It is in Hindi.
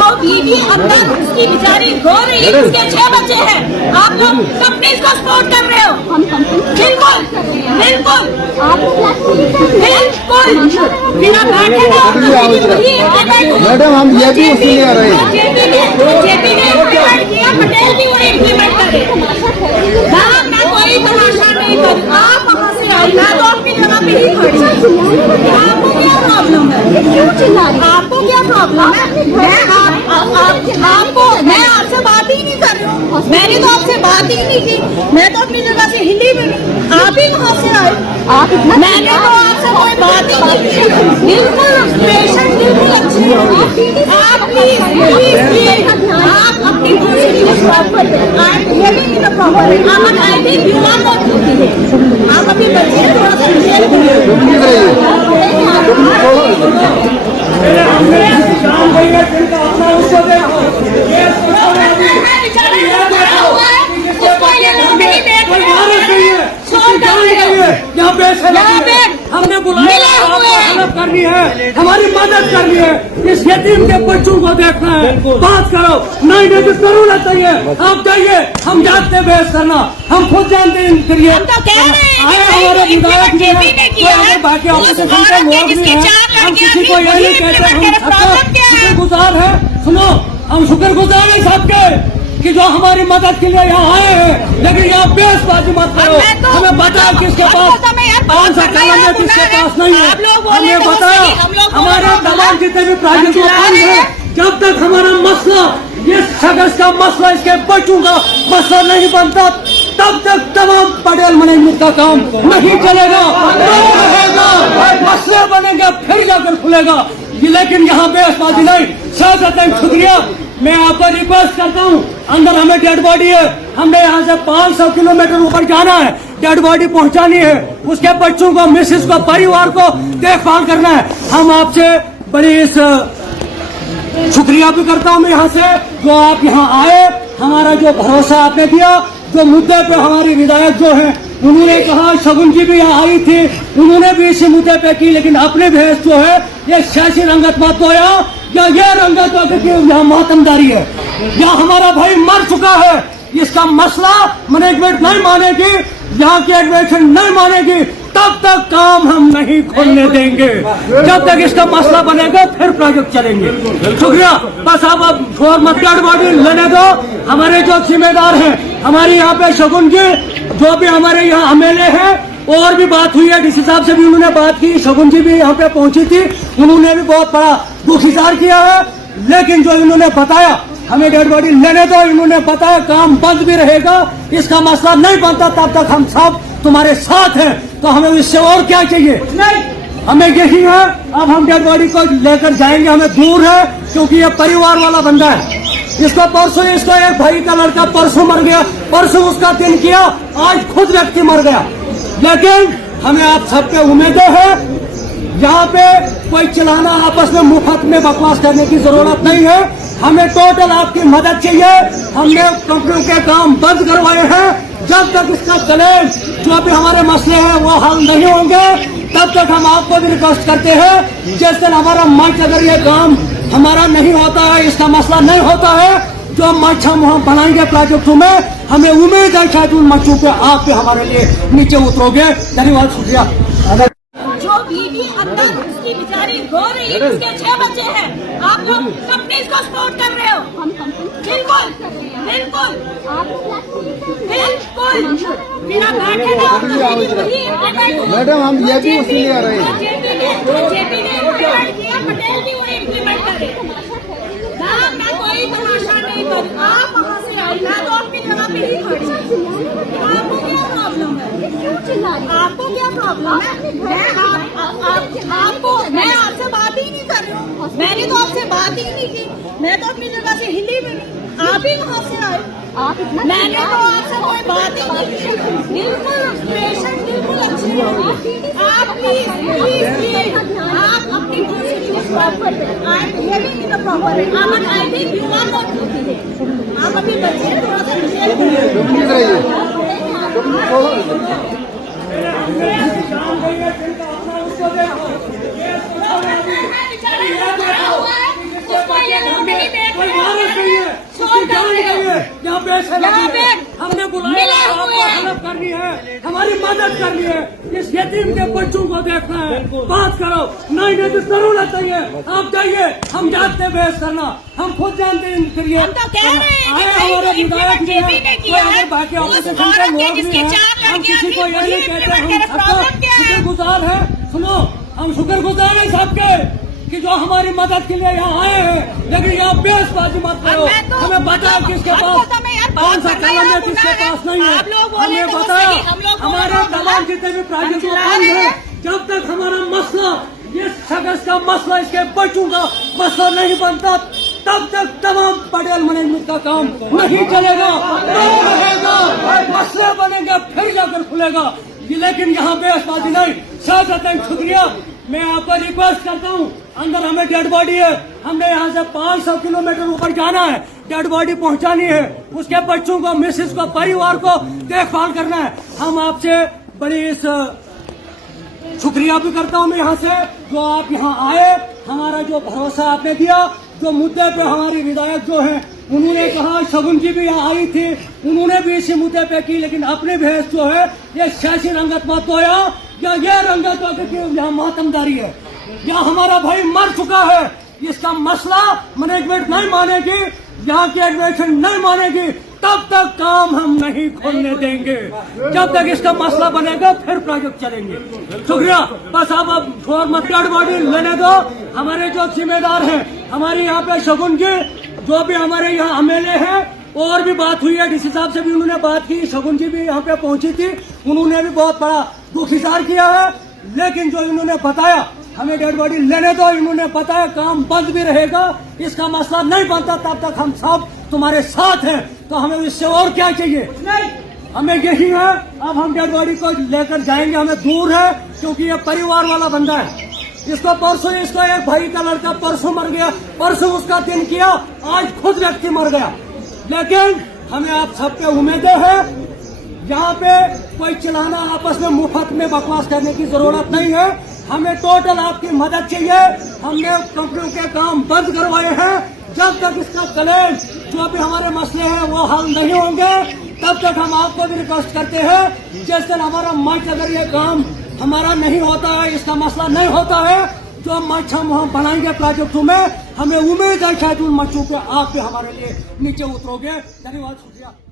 जो बीवी अंदर उसकी बेचारी रो रही है, उसके 6 बच्चे हैं, आप लोग कंपनी को सपोर्ट कर रहे हो। बिल्कुल बिल्कुल बिल्कुल बिना बैठे मैडम हम ये भी उसी आ रहे हैं। जेपी ने इम्प्लीमेंट किया, पटेल भी वही इम्प्लीमेंट करे। मैं कोई तमाशा नहीं करूँ, आप वहाँ से आई, मैं तो आपकी जगह पे ही खड़ी हूँ। आपको क्या प्रॉब्लम है? आपको क्या प्रॉब्लम है? मैं आपसे बात ही नहीं कर रही हूँ, मैंने तो आपसे बात ही नहीं की, मैं तो अपनी जगह से हिली भी नहीं, आप ही कहाँ से आए? मैंने तो आपसे कोई बात ही नहीं की। बिल्कुल पेशेंट बिल्कुल अच्छी है। आप प्लीज प्लीज प्लीज आप अपनी कुर्सी स्टॉप कर दें। I think you are not good. आप अपनी बच्चे थोड़ा सा हमने बुलाया, मदद करनी है, हमारी मदद करनी है, इस यतीम के बच्चों को देखना है, बात करो। नहीं तो जरूर चाहिए, आप चाहिए, हम जानते बहस करना, हम खुद जानते हैं। करिए हम तो कह रहे हैं हमारे विधायक जी हैं, बाकी ऑपोजिशन के लोग भी हैं, हम किसी को ये नहीं कहते हम शुक्रगुजार है। सुनो, हम शुक्रगुजार हैं सबके कि जो हमारी मदद के लिए यहाँ आए हैं, लेकिन यहाँ बेसबाजी मत करो। हमें बताया किसके पास कौन सा कलम है, किसके पास नहीं है, हमें बताया। हमारे तमाम जितने भी प्राइवेट फंड है, जब तक हमारा मसला, इस शख्स का मसला, इसके बच्चों का मसला नहीं बनता, तब तक तमाम पटेल मैनेजमेंट का काम नहीं चलेगा, मसले बनेंगे फिर जाकर खुलेगा। लेकिन यहाँ बेसबाजी नहीं। शुक्रिया, मैं आपको रिक्वेस्ट करता हूँ, अंदर हमें डेड बॉडी है, हमें यहाँ से 500 किलोमीटर ऊपर जाना है, डेड बॉडी पहुँचानी है, उसके बच्चों को, मिसेस को, परिवार को देखभाल करना है। हम आपसे बड़ी इस शुक्रिया भी करता हूँ मैं यहाँ से, जो आप यहाँ आए, हमारा जो भरोसा आपने दिया, जो मुद्दे पे हमारी विधायक जो है उन्होंने कहा, शगुन जी भी यहाँ आई थी, उन्होंने भी इसी मुद्दे पे की, लेकिन अपने भैंस जो है ये सियासी रंगत मत दो या ये रंगत हो कि यहाँ मातमदारी है, या हमारा भाई मर चुका है, इसका मसला मैनेजमेंट नहीं मानेगी, यहाँ की एडमिशन नहीं मानेगी, तब तक काम हम नहीं खोलने देंगे। जब तक इसका मसला बनेगा फिर प्रोजेक्ट चलेंगे। शुक्रिया, बस आप अब शोर मत, डेड बॉडी लेने दो। हमारे जो जिम्मेदार हैं, हमारे यहाँ पे शगुन जी, जो भी हमारे यहाँ एमएलए हैं, और भी बात हुई है, डीसी साहब से भी उन्होंने बात की, शगुन जी भी यहाँ पे पहुंची थी, उन्होंने भी बहुत बड़ा दुख इजहार किया है। लेकिन जो इन्होंने बताया, हमें डेड बॉडी लेने दो, इन्होंने बताया काम बंद भी रहेगा, इसका मसला नहीं बनता तब तक हम सब तुम्हारे साथ हैं। तो हमें इससे और क्या चाहिए? हमें यही है। अब हम डेड बॉडी को लेकर जाएंगे, हमें दूर है, क्योंकि ये परिवार वाला बंदा है। इसका परसों, इसका एक भाई का लड़का परसों मर गया, परसों उसका दिन किया, आज खुद व्यक्ति मर गया। लेकिन हमें आप सब पे उम्मीदें हैं, यहाँ पे कोई चलाना, आपस में मुफ्त में बकवास करने की जरूरत नहीं है। हमें टोटल आपकी मदद चाहिए। हमने कंपनियों के काम बंद करवाए हैं, जब तक इसका चैलेंज, जो भी हमारे मसले हैं वो हल नहीं होंगे, तब तक हम आपको भी रिक्वेस्ट करते हैं, जिस दिन हमारा मंच, अगर ये काम हमारा नहीं होता है, इसका मसला नहीं होता है, जो मंच हम वहाँ बनाएंगे प्रोजेक्टों में, हमें उम्मीद है शायद उन मंचों पे आप भी हमारे लिए नीचे उतरोगे। धन्यवाद, शुक्रिया। जो बीवी अंदर उसकी बेचारी रो रही है, उसके 6 बच्चे हैं, आप लोग कंपनी को सपोर्ट कर रहे हो। बिल्कुल बिल्कुल बिल्कुल बिना बैठे मैडम हम ये भी उसी आ रहे हैं। जेपी ने इम्प्लीमेंट किया, पटेल भी वही इम्प्लीमेंट करे। मैं कोई तमाशा नहीं करूँ, आप वहाँ से आई, मैं तो अपनी जगह पे ही खड़ी हूँ। आपको क्या प्रॉब्लम है? आपको क्या प्रॉब्लम है? मैं आपसे बात ही नहीं कर रही हूँ, मैंने तो आपसे बात ही नहीं की, मैं तो अपनी जगह से हिली भी नहीं, आप ही कहाँ से आए? मैंने तो आपसे कोई बात ही नहीं की। बिल्कुल पेशेंट बिल्कुल अच्छी है। आप प्लीज प्लीज प्लीज आप अपनी कुर्सी स्टॉप कर दें। I think you are not good. आप अपनी बच्चे थोड़ा सा देख कोई रहे हैं। वारस नहीं है, शोर उसकी कर जान रहे नहीं हैं। है, यहाँ पे ऐसे यहाँ लगी है। पे हमने बुलाया मिले आपको हुए हैं। हेल्प करनी है, हमारी मदद करनी है, इस यतीम के बच्चों को देखना है, बात करो। नहीं तो जरूर चाहिए, आप जाइए, हम जानते हैं बहस करना, हम खुद जानते हैं करिए। हम तो कह रहे हैं कि आए भाई हमारे जो विधायक भी implement हैं, JB ने किया कोई है, अगर बाकी उस ऑपोजिशन के औरत के लोग भी जिसकी हैं, 4 हम लड़कियां किसी थी, को ये वही नहीं कहते, implement हम करे। प्रॉब्लम सबका क्या है? शुक्रगुजार है। सुनो, हम शुक्रगुजार हैं सबके कि जो हमारी मदद के लिए यहाँ आए हैं, लेकिन यहाँ बेसबाजी मत करो। मैं तो- हमें बताओ किसके आपको पास तो मैं यार बात कौन सा करना कलम है, यार किसके गुनाह है। पास नहीं है, आप लोग बोले हमें तो वो बताओ। सही, हम लोग बोले हमारे तो तमाम गलत। जितने भी प्रोजेक्ट हम चला बंद रहे है, हैं। जब तक हमारा मसला, ये शख्स का मसला, इसके बच्चों का मसला नहीं बनता, तब तक तमाम पटेल मैनेजमेंट का काम नहीं चलेगा, नहीं रहेगा। मसले बनेंगे फिर जाकर खुलेगा। लेकिन यहाँ बेसबाजी नहीं। शाह शुक्रिया, मैं आपको रिक्वेस्ट करता हूँ, अंदर हमें डेड बॉडी है, हमने यहाँ से 500 किलोमीटर ऊपर जाना है, डेड बॉडी पहुँचानी है, उसके बच्चों को, मिसेस को, परिवार को देखभाल करना है। हम आपसे बड़ी इस शुक्रिया भी करता हूँ मैं यहाँ से, जो आप यहाँ आए, हमारा जो भरोसा आपने दिया, जो मुद्दे पे हमारी विधायक जो है उन्होंने कहा, शगुन जी भी यहाँ आई थी, उन्होंने भी इसी मुद्दे पे की, लेकिन अपनी बहस जो है ये सियासी रंगत मत हो, या ये रंगत हो कि यहाँ मातमदारी है, यहाँ हमारा भाई मर चुका है, इसका मसला मैनेजमेंट नहीं मानेगी, यहाँ की एडमिनिस्ट्रेशन नहीं मानेगी, तब तक काम हम नहीं खोलने देंगे। जब तक इसका मसला बनेगा फिर प्रोजेक्ट चलेंगे। शुक्रिया, बस आप अब शोर मत, डेड बॉडी लेने दो। हमारे जो जिम्मेदार हैं, हमारे यहाँ पे शगुन जी, जो भी हमारे यहाँ एमएलए हैं, और भी बात हुई है, डीसी साहब से भी उन्होंने बात की, शगुन जी भी यहाँ पे पहुंची थी, उन्होंने भी बहुत बड़ा दुख इज़हार किया है, लेकिन जो इन्होंने बताया हमें डेड बॉडी लेने दो, इन्होंने बताया काम बंद भी रहेगा, इसका मसला नहीं बनता तब तक हम सब तुम्हारे साथ हैं, तो हमें इससे और क्या चाहिए? हमें यही है। अब हम डेड बॉडी को लेकर जाएंगे, हमें दूर है, क्योंकि ये परिवार वाला बंदा है। इसको परसों, इसको एक भाई का लड़का परसों मर गया, परसों उसका दिन किया, आज खुद व्यक्ति मर गया। लेकिन हमें आप सबके उम्मीदें हैं, यहाँ पे कोई चिल्लाना, आपस में मुफ्त में बकवास करने की जरूरत नहीं है, हमें टोटल आपकी मदद चाहिए। हमने कंपनियों के काम बंद करवाए हैं, जब तक इसका क्लेम, जो भी हमारे मसले हैं वो हल नहीं होंगे, तब तक हम आपको भी रिक्वेस्ट करते हैं, जिस दिन हमारा मंच, अगर ये काम हमारा नहीं होता है, इसका मसला नहीं होता है, जो मंच हम बनाएंगे प्रोजेक्टों में, हमें उम्मीद है शायद उन मंचों पे आप भी हमारे लिए नीचे उतरोगे। धन्यवाद, शुक्रिया।